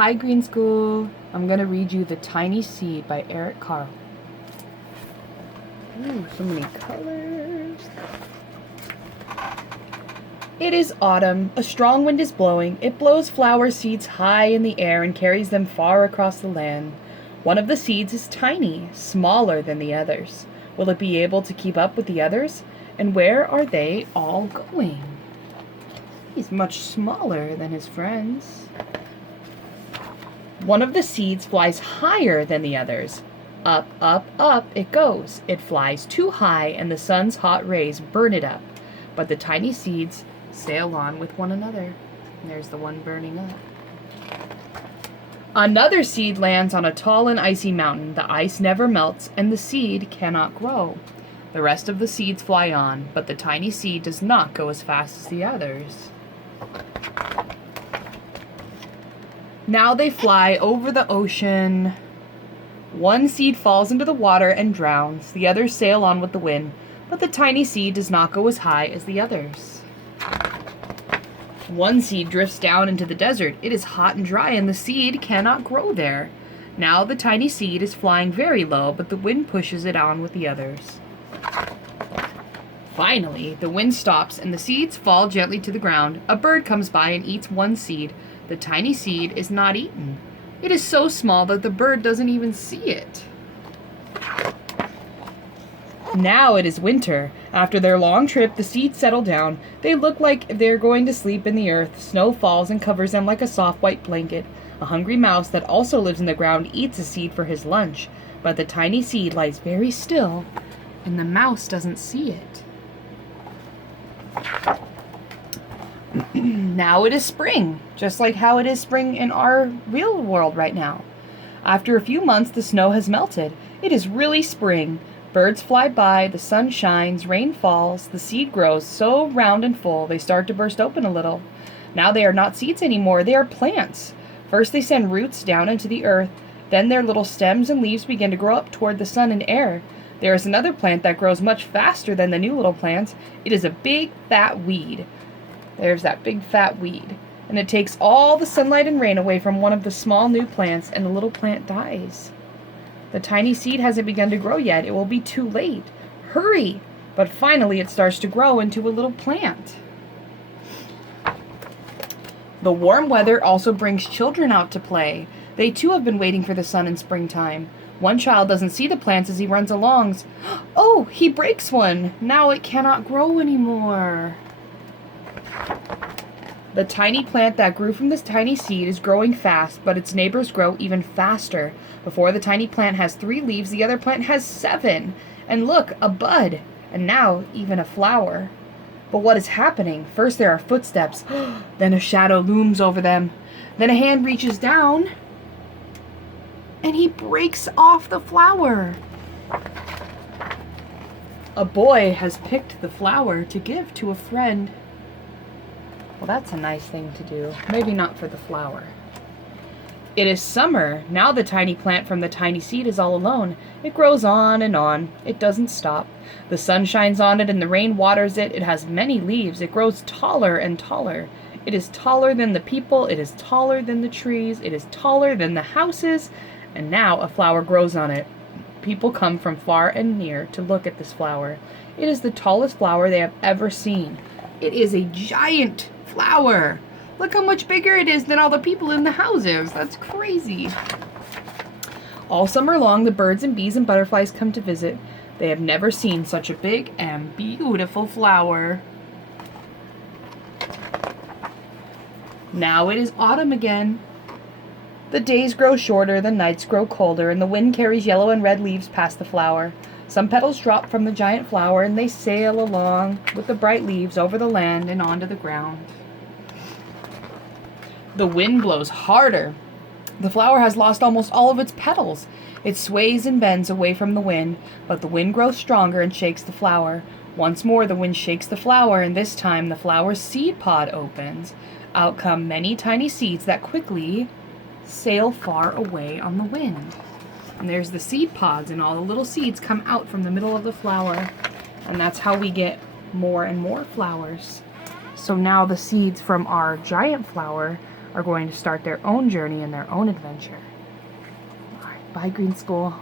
Hi, Green School. I'm going to read you The Tiny Seed by Eric Carle. Ooh, so many colors. It is autumn. A strong wind is blowing. It blows flower seeds high in the air and carries them far across the land. One of the seeds is tiny, smaller than the others. Will it be able to keep up with the others? And where are they all going? He's much smaller than his friends. One of the seeds flies higher than the others. Up, up, up it goes. It flies too high, and the sun's hot rays burn it up. But the tiny seeds sail on with one another. And there's the one burning up. Another seed lands on a tall and icy mountain. The ice never melts, and the seed cannot grow. The rest of the seeds fly on, but the tiny seed does not go as fast as the others. Now they fly over the ocean. One seed falls into the water and drowns. The others sail on with the wind, but the tiny seed does not go as high as the others. One seed drifts down into the desert. It is hot and dry, and the seed cannot grow there. Now the tiny seed is flying very low, but the wind pushes it on with the others. Finally, the wind stops, and the seeds fall gently to the ground. A bird comes by and eats one seed. The tiny seed is not eaten. It is so small that the bird doesn't even see it. Now it is winter. After their long trip, the seeds settle down. They look like they're going to sleep in the earth. Snow falls and covers them like a soft white blanket. A hungry mouse that also lives in the ground eats a seed for his lunch. But the tiny seed lies very still, and the mouse doesn't see it. Now it is spring, just like how it is spring in our real world right now. After a few months, the snow has melted. It is really spring. Birds fly by, the sun shines, rain falls, the seed grows so round and full they start to burst open a little. Now they are not seeds anymore, they are plants. First they send roots down into the earth, then their little stems and leaves begin to grow up toward the sun and air. There is another plant that grows much faster than the new little plants. It is a big fat weed. There's that big fat weed. And it takes all the sunlight and rain away from one of the small new plants, and the little plant dies. The tiny seed hasn't begun to grow yet. It will be too late. Hurry! But finally it starts to grow into a little plant. The warm weather also brings children out to play. They too have been waiting for the sun in springtime. One child doesn't see the plants as he runs along. Oh, he breaks one. Now it cannot grow anymore. The tiny plant that grew from this tiny seed is growing fast, but its neighbors grow even faster. Before the tiny plant has 3 leaves, the other plant has 7. And look, a bud, and now even a flower. But what is happening? First there are footsteps, then a shadow looms over them. Then a hand reaches down, and he breaks off the flower. A boy has picked the flower to give to a friend. Well, that's a nice thing to do. Maybe not for the flower. It is summer. Now the tiny plant from the tiny seed is all alone. It grows on and on. It doesn't stop. The sun shines on it and the rain waters it. It has many leaves. It grows taller and taller. It is taller than the people. It is taller than the trees. It is taller than the houses. And now a flower grows on it. People come from far and near to look at this flower. It is the tallest flower they have ever seen. It is a giant flower. Look how much bigger it is than all the people in the houses. That's crazy. All summer long, the birds and bees and butterflies come to visit. They have never seen such a big and beautiful flower. Now it is autumn again. The days grow shorter, the nights grow colder, and the wind carries yellow and red leaves past the flower. Some petals drop from the giant flower, and they sail along with the bright leaves over the land and onto the ground. The wind blows harder. The flower has lost almost all of its petals. It sways and bends away from the wind, but the wind grows stronger and shakes the flower. Once more the wind shakes the flower, and this time the flower's seed pod opens. Out come many tiny seeds that quickly sail far away on the wind. And there's the seed pods, and all the little seeds come out from the middle of the flower. And that's how we get more and more flowers. So now the seeds from our giant flower are going to start their own journey and their own adventure. All right, bye, Green School.